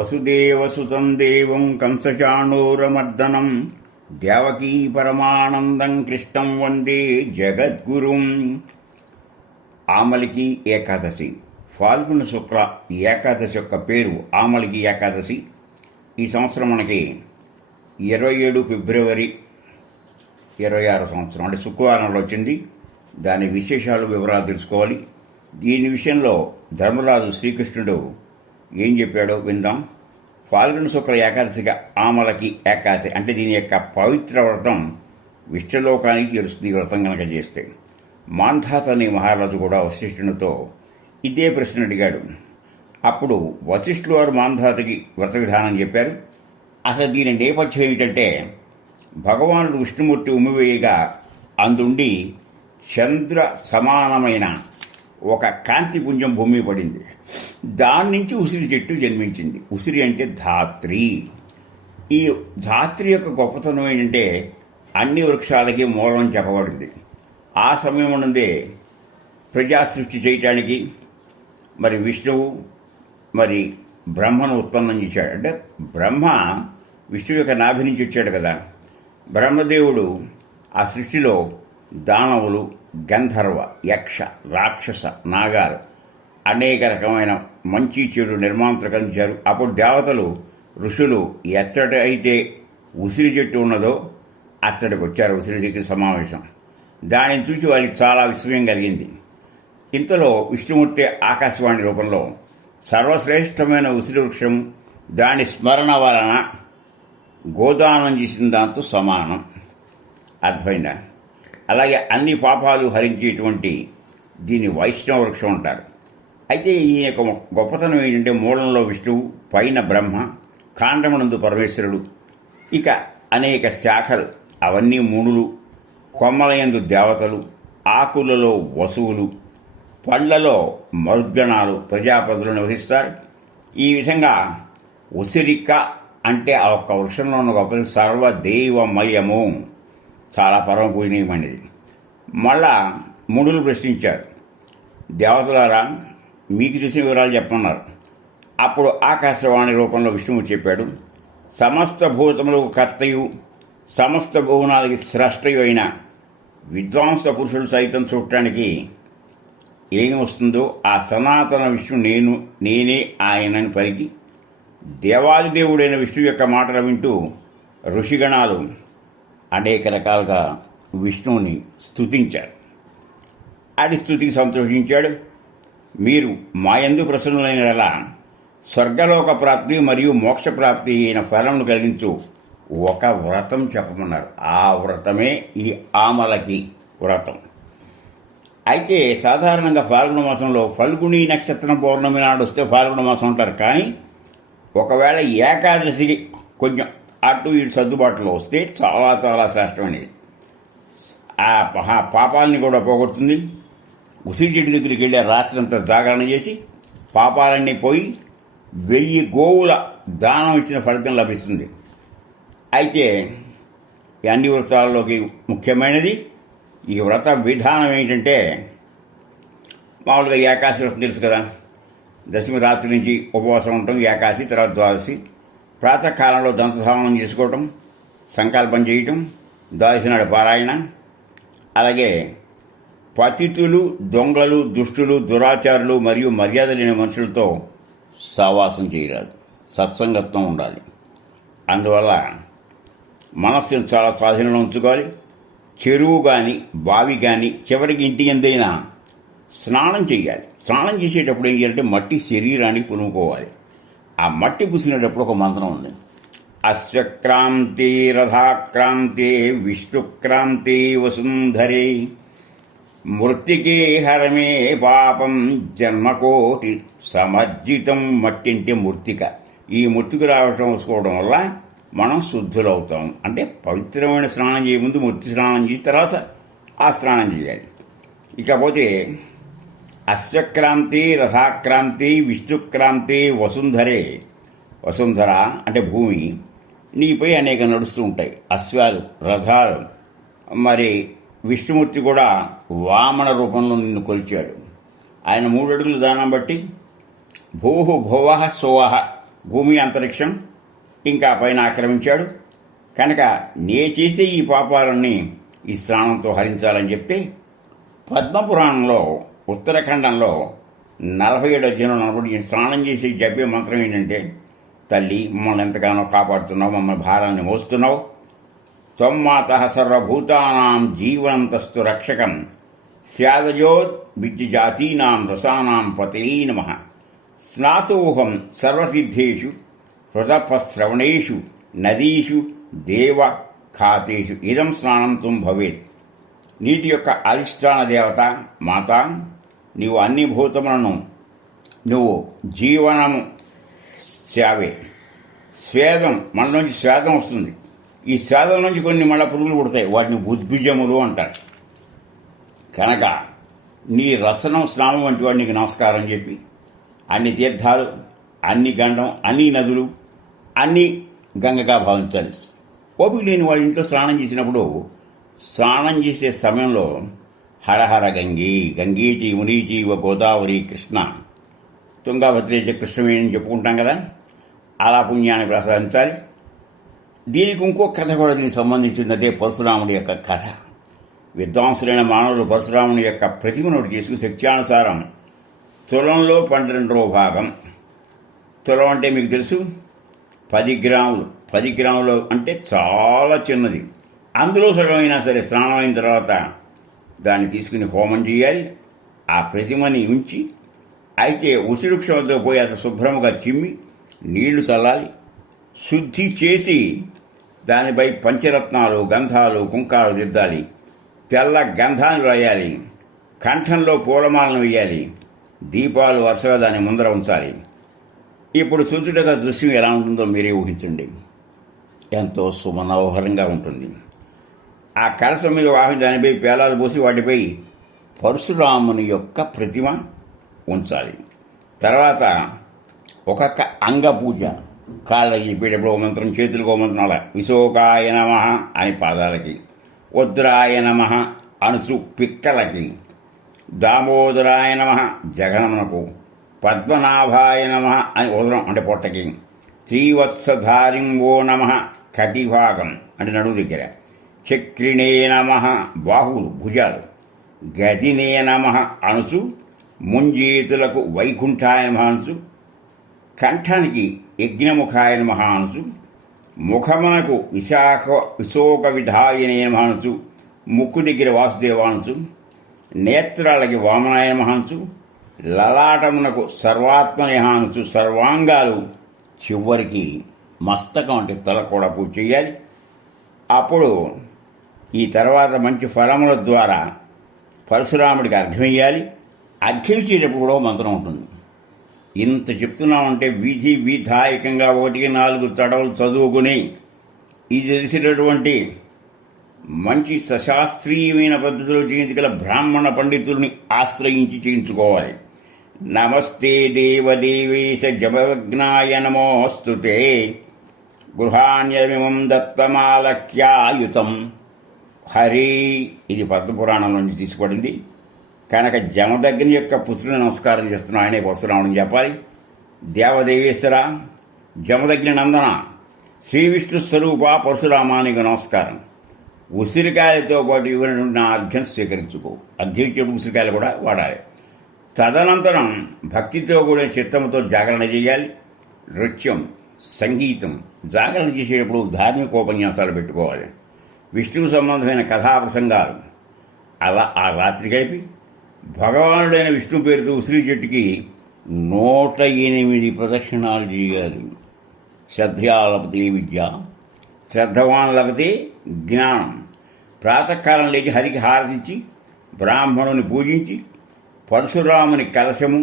వసుదేవసుతం దేవం కంసచాణూరమర్దనం దేవకీ పరమానందం కృష్ణం వందే జగద్గురుం. ఆమలికి ఏకాదశి, ఫాల్గుణ శుక్ల ఏకాదశి యొక్క పేరు ఆమలికి ఏకాదశి. ఈ సంవత్సరం మనకి 27 ఫిబ్రవరి 26 సంవత్సరం, అంటే శుక్రవారంలో వచ్చింది. దాని విశేషాలు వివరాలు తెలుసుకోవాలి. దీని విషయంలో ధర్మరాజు శ్రీకృష్ణుడు ఏం చెప్పాడో విందాం. ఫాల్గుణ శుక్ల ఏకాదశిగా ఆమలకి ఏకాదశి అంటే దీని యొక్క పవిత్ర వ్రతం విష్ణులోకానికి తెలుస్తుంది. ఈ వ్రతం కనుక చేస్తే మాంధాత అనే మహారాజు కూడా వశిష్ఠునితో ఇదే ప్రశ్న అడిగాడు. అప్పుడు వశిష్ఠుడు వారు మాంధాతకి వ్రత విధానం చెప్పారు. అసలు దీని నేపథ్యం ఏమిటంటే, భగవానుడు విష్ణుమూర్తి ఉమ్మివేయగా అందుండి చంద్ర సమానమైన ఒక కాంతిపుంజం భూమి పడింది. దాని నుంచి ఉసిరి చెట్టు జన్మించింది. ఉసిరి అంటే ధాత్రి. ఈ ధాత్రి యొక్క గొప్పతనం ఏంటంటే అన్ని వృక్షాలకి మూలం చెప్పబడింది. ఆ సమయం నుండే ప్రజాసృష్టి చేయటానికి మరి విష్ణువు మరి బ్రహ్మను ఉత్పన్నం చేశాడు. అంటే బ్రహ్మ విష్ణువు యొక్క నాభి నుంచి వచ్చాడు కదా. బ్రహ్మదేవుడు ఆ సృష్టిలో దానవులు, గంధర్వ, యక్ష, రాక్షస, నాగాలు అనేక రకమైన మంచి చెడు నిర్మాంతకరించారు. అప్పుడు దేవతలు, ఋషులు ఎచ్చట అయితే ఉసిరి చెట్టు ఉన్నదో అచ్చడికి వచ్చారు. ఉసిరి చెట్టు సమావేశం. దానిని చూసి వారికి చాలా విస్మయం కలిగింది. ఇంతలో విష్ణుమూర్తి ఆకాశవాణి రూపంలో సర్వశ్రేష్టమైన ఉసిరి వృక్షం దాని స్మరణ వలన గోదానం చేసిన దాంతో సమానం. అర్థమైందా? అలాగే అన్ని పాపాలు హరించేటువంటి దీన్ని వైష్ణవ వృక్షం అంటారు. అయితే ఈ యొక్క గొప్పతనం ఏంటంటే మూలంలో విష్ణువు, పైన బ్రహ్మ, కాండమునందు పరమేశ్వరుడు, ఇక అనేక శాఖలు అవన్నీ మునులు, కొమ్మలయందు దేవతలు, ఆకులలో వసువులు, పండ్లలో మరుద్గణాలు, ప్రజాపతులు నివసిస్తారు. ఈ విధంగా ఉసిరిక అంటే ఆ ఒక్క వృక్షంలో ఉన్న గొప్ప సర్వదేవమయము, చాలా పరమ పూజనీయమైనది. మళ్ళా మునులు ప్రశ్నించారు, దేవతలారా మీకు తెలిసిన వివరాలు చెప్పమన్నారు. అప్పుడు ఆకాశవాణి రూపంలో విష్ణువు చెప్పాడు, సమస్త భూతములకు కర్తయు సమస్త భువనాలకి స్రష్టయు అయిన విద్వాంస పురుషులు సైతం చూడటానికి ఏమి వస్తుందో ఆ సనాతన విష్ణు నేనే ఆయనని పలికి దేవాదిదేవుడైన విష్ణువు యొక్క మాటలు వింటూ ఋషిగణాలు అనేక రకాలుగా విష్ణువుని స్తుతించారు. ఆడి స్తుతికి సంతోషించాడు. మీరు మాయందు ప్రసన్నులైనలా స్వర్గలోక ప్రాప్తి మరియు మోక్ష ప్రాప్తి అయిన ఫలమును కలిగించు ఒక వ్రతం చెప్పమన్నారు. ఆ వ్రతమే ఈ ఆమలకి వ్రతం. అయితే సాధారణంగా ఫాల్గుణ మాసంలో ఫల్గుణి నక్షత్రం పౌర్ణమి నాడు వస్తే ఫాల్గుణ మాసం అంటారు. కానీ ఒకవేళ ఏకాదశికి కొంచెం అటు ఇటు సర్దుబాటులో వస్తే చాలా చాలా శ్రేష్టమైనది. ఆ పాపాలని కూడా పోగొడుతుంది. ఉసిరి చెట్టు దగ్గరికి వెళ్ళి రాత్రంతా జాగరణ చేసి పాపాలన్నీ పోయి 1000 గోవుల దానం ఇచ్చిన ఫలితం లభిస్తుంది. అయితే ఈ అన్ని వ్రతాల్లోకి ముఖ్యమైనది ఈ వ్రత విధానం ఏంటంటే, మామూలుగా ఏకాదశి వ్రతం తెలుసు కదా. దశమి రాత్రి నుంచి ఉపవాసం ఉండటం ఏకాదశి, తర్వాత ద్వాదశి. ప్రాతకాలంలో దంతధావనం చేసుకోవటం, సంకల్పం చేయటం, ద్వాదశి నాడు పారాయణ. అలాగే పతితులు, దొంగలు, దుష్టులు, దురాచారులు మరియు మర్యాద లేని మనుషులతో సావాసం చేయరాదు. సత్సంగత్వం ఉండాలి. అందువల్ల మనస్సును చాలా స్వాధీనంలో ఉంచుకోవాలి. చెరువు కానీ బావి కానీ చివరికి ఇంటి ఎందైనా స్నానం చేయాలి. స్నానం చేసేటప్పుడు ఏం చేయాలంటే మట్టి శరీరానికి పులుముకోవాలి. ఆ మట్టి పూసినప్పుడు ఒక మంత్రం ఉంది, అశ్వక్రాంతి రథాక్రాంతి విష్ణుక్రాంతి వసుంధరే మృత్తికే హరమే పాపం జన్మకోటి సమర్జితం. మట్టి అంటే మృత్తిక. ఈ మృత్తిక రావటం వేసుకోవడం వల్ల మనం శుద్ధులవుతాం. అంటే పవిత్రమైన స్నానం చేయముందు మృత్తి స్నానం చేసి తర్వాత ఆ స్నానం చేయాలి. ఇకపోతే అశ్వక్రాంతి రథాక్రాంతి విష్ణుక్రాంతి వసుంధరే. వసుంధర అంటే భూమి, నీపై అనేక నడుస్తూ ఉంటాయి అశ్వాలు, రథాలు. మరి విష్ణుమూర్తి కూడా వామన రూపంలో నిన్ను కొలిచాడు. ఆయన 3 అడుగులు దానం బట్టి భూహు భువః సువః భూమి అంతరిక్షం ఇంకా పైన ఆక్రమించాడు. కనుక నే చేసే ఈ పాపాలన్నీ ఈ స్నానంతో హరించాలని చెప్తే పద్మపురాణంలో ఉత్తరాఖండంలో 47 అధ్యాయంలో నలభై స్నానం చేసి జపే మంత్రం ఏంటంటే, తల్లి మమ్మల్ని ఎంతగానో కాపాడుతున్నావు, మమ్మల్ని భారాన్ని మోస్తున్నావు. త్వం మాతః సర్వభూతానాం జీవనంతస్తు రక్షకం స్యాదజోత్ విద్యజాతీనాం రసానాం పతే నమః. స్నాతోహం సర్వసిద్ధేషు హృదపశ్రవణేషు నదీషు దేవ ఖాతేషు ఇదం స్నానం తుం భవేత్. నీటి యొక్క అధిష్టాన దేవత మాత, నీవు అన్ని భూతములను నువ్వు జీవనము సేవే. స్వేదం, మనలోంచి స్వేదం వస్తుంది. ఈ స్వేదం నుంచి కొన్ని మళ్ళా పురుగులు పుడతాయి, వాటిని ఉద్భిజములు అంటారు. కనుక నీ రసనం స్నానం వంటి వాడు నీకు నమస్కారం చెప్పి అన్ని తీర్థాలు, అన్ని గండం, అన్ని నదులు అన్నీ గంగగా భావించాలి. ఓపిక లేని వాళ్ళ ఇంట్లో స్నానం చేసినప్పుడు స్నానం చేసే సమయంలో హరహర గంగే గంగేటి మునీటి గోదావరి కృష్ణ తుంగభద్రేచ కృష్ణవేణి చెప్పుకుంటాం కదా, అలా పుణ్యాన్ని ప్రసాదించాలి. దీనికి ఇంకో కథ కూడా దీనికి సంబంధించింది. అదే పరశురాముడి యొక్క కథ. విద్వాంసులైన మానవులు పరశురాముని యొక్క ప్రతిమను ఒకటి చేసుకుని శక్త్యానుసారం తులంలో 12వ భాగం. తులం అంటే మీకు తెలుసు 10 గ్రాములు. 10 గ్రాములు అంటే చాలా చిన్నది. అందులో సగమైనా సరే స్నానం అయిన తర్వాత దాన్ని తీసుకుని హోమం చేయాలి. ఆ ప్రతిమని ఉంచి అయితే ఉసిరి వృక్షంతో పోయి అతను శుభ్రముగా చిమ్మి నీళ్లు చల్లాలి. శుద్ధి చేసి దానిపై పంచరత్నాలు, గంధాలు, కుంకాలు దిద్దాలి. తెల్ల గంధాన్ని రాయాలి. కంఠంలో పూలమాలను వేయాలి. దీపాలు వరుసగా దాని ముందర ఉంచాలి. ఇప్పుడు చూచుటగా దృశ్యం ఎలా ఉంటుందో మీరే ఊహించండి. ఎంతో సుమనోహరంగా ఉంటుంది. ఆ కలశం మీద వాహి దానిపై పేలాలు పోసి వాటిపై పరశురాముని యొక్క ప్రతిమ ఉంచాలి. తర్వాత ఒక్కొక్క అంగ పూజ, కాళ్ళకి చెప్పేటప్పుడు ఓ మంత్రం, చేతులకు ఓ మంత్రం, అలా విశోకాయ నమః అని పాదాలకి, ఉద్రాయ నమః అనుచు పిక్కలకి, దామోదరాయ నమః జగనమునకు, పద్మనాభాయ నమః అని ఉదరం అంటే పొట్టకి, శ్రీవత్సధారింగో నమః కటిభాగం అంటే నడుము దగ్గర, చక్రిణే నమః బాహువులు భుజాలు, గదినే నమః అనుచు ముంజేతులకు వైకుంఠాయ నమః అనుచు, కంఠానికి యజ్ఞముఖాయ నమః అనుచు, ముఖమునకు విశోక విధాయనే నమః అనుచు, ముక్కు దగ్గర వాసుదేవానుచు, నేత్రాలకి వామనాయ నమః అనుచు, లలాటమునకు సర్వాత్మనేహానుచు, సర్వాంగాలు, చివరికి మస్తకం అంటే తల కూడా పూజ చేయాలి. అప్పుడు ఈ తర్వాత మంచి ఫలముల ద్వారా పరశురాముడికి అర్ఘ్యమియ్యాలి. అర్ఘ్యమిచ్చేటప్పుడు కూడా మంత్రం ఉంటుంది. ఇంత చెప్తున్నామంటే వీధాయకంగా 1-4 తడవలు చదువుకుని ఇది తెలిసినటువంటి మంచి సశాస్త్రీయమైన పద్ధతిలో చేయించగల బ్రాహ్మణ పండితుల్ని ఆశ్రయించి చేయించుకోవాలి. నమస్తే దేవదేవేశ జపవిఘ్నాయ నమోస్తుతే గృహాణ్యమిమం దత్తమాలక్యాయుతం హరి. ఇది పద్మపురాణం నుంచి తీసుకోబడింది. కనుక జమదగ్ని యొక్క పుత్రుని నమస్కారం చేస్తున్నా, ఆయనే పరశురాముడిని చెప్పాలి. దేవదేవేశ్వర, జమదగ్ని నందన, శ్రీ విష్ణు స్వరూప పరశురామానికి నమస్కారం. ఉసిరికాయలతో పాటు ఇవ్వనటువంటి నా అర్ఘ్యం స్వీకరించుకో. అర్ఘ్యించేప్పుడు ఉసిరికాయలు కూడా వాడాలి. తదనంతరం భక్తితో కూడిన చిత్తంతో జాగరణ చేయాలి. నృత్యం, సంగీతం, జాగరణ చేసేటప్పుడు ధార్మికోపన్యాసాలు పెట్టుకోవాలి. విష్ణువు సంబంధమైన కథాప్రసంగాలు అలా ఆ రాత్రి గడిపి భగవానుడైన విష్ణు పేరుతో ఉసిరి చెట్టుకి 108 ప్రదక్షిణాలు చేయాలి. శ్రద్ధయా లభతే విద్య, శ్రద్ధవాన్ లభతే జ్ఞానం. ప్రాతకాలం లేచి హరికి హారతిచ్చి బ్రాహ్మణుని పూజించి పరశురాముని కలశము,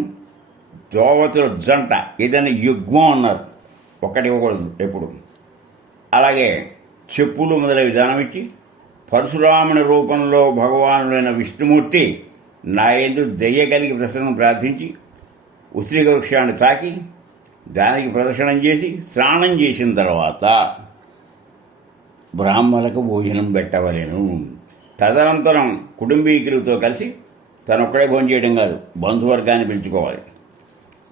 దోవతుల జంట, ఏదైనా యుగ్మం అన్నారు, ఒకటి ఒకటి ఎప్పుడు, అలాగే చెప్పులు మొదలైన విధానం ఇచ్చి పరశురాముని రూపంలో భగవానుడైన విష్ణుమూర్తి నా యందు దయ కలిగి ప్రసన్నం ప్రార్థించి ఉసిరిక వృక్షాన్ని తాకి దానికి ప్రదక్షిణం చేసి స్నానం చేసిన తర్వాత బ్రాహ్మణులకు భోజనం పెట్టవలేను. తదనంతరం కుటుంబీకులతో కలిసి తనొక్కడే భోజనం చేయడం కాదు, బంధువర్గాన్ని పిలుచుకోవాలి.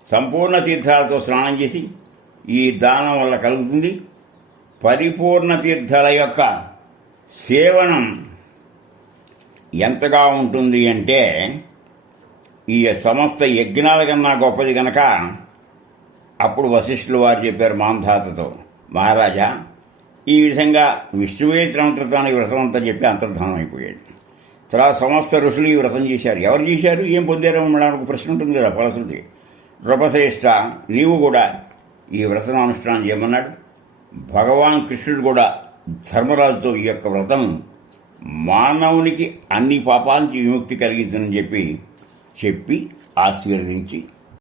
సంపూర్ణ తీర్థాలతో స్నానం చేసి ఈ దానం వల్ల కలుగుతుంది. పరిపూర్ణ తీర్థాల యొక్క సేవనం ఎంతగా ఉంటుంది అంటే ఈ సమస్త యజ్ఞాల కన్నా గొప్పది గనక అప్పుడు వశిష్ఠులు వారు చెప్పారు మాంధాతతో, మహారాజా ఈ విధంగా విష్ణువే త్రమంత్రతానికి వ్రతం అంతా చెప్పి అంతర్ధానం అయిపోయాడు. తర్వాత సమస్త ఋషులు ఈ వ్రతం చేశారు. ఎవరు చేశారు, ఏం పొందారో మళ్ళీ ఒక ప్రశ్న ఉంటుంది కదా ఫలశ్రుతి. నృపశ్రేష్ఠ నీవు కూడా ఈ వ్రతం అనుష్ఠానం చేయమన్నాడు. భగవాన్ కృష్ణుడు కూడా ధర్మరాజుతో ఈ యొక్క వ్రతం మానవునికి అన్ని పాపాల నుంచి విముక్తి కలిగించని చెప్పి ఆశీర్వదించి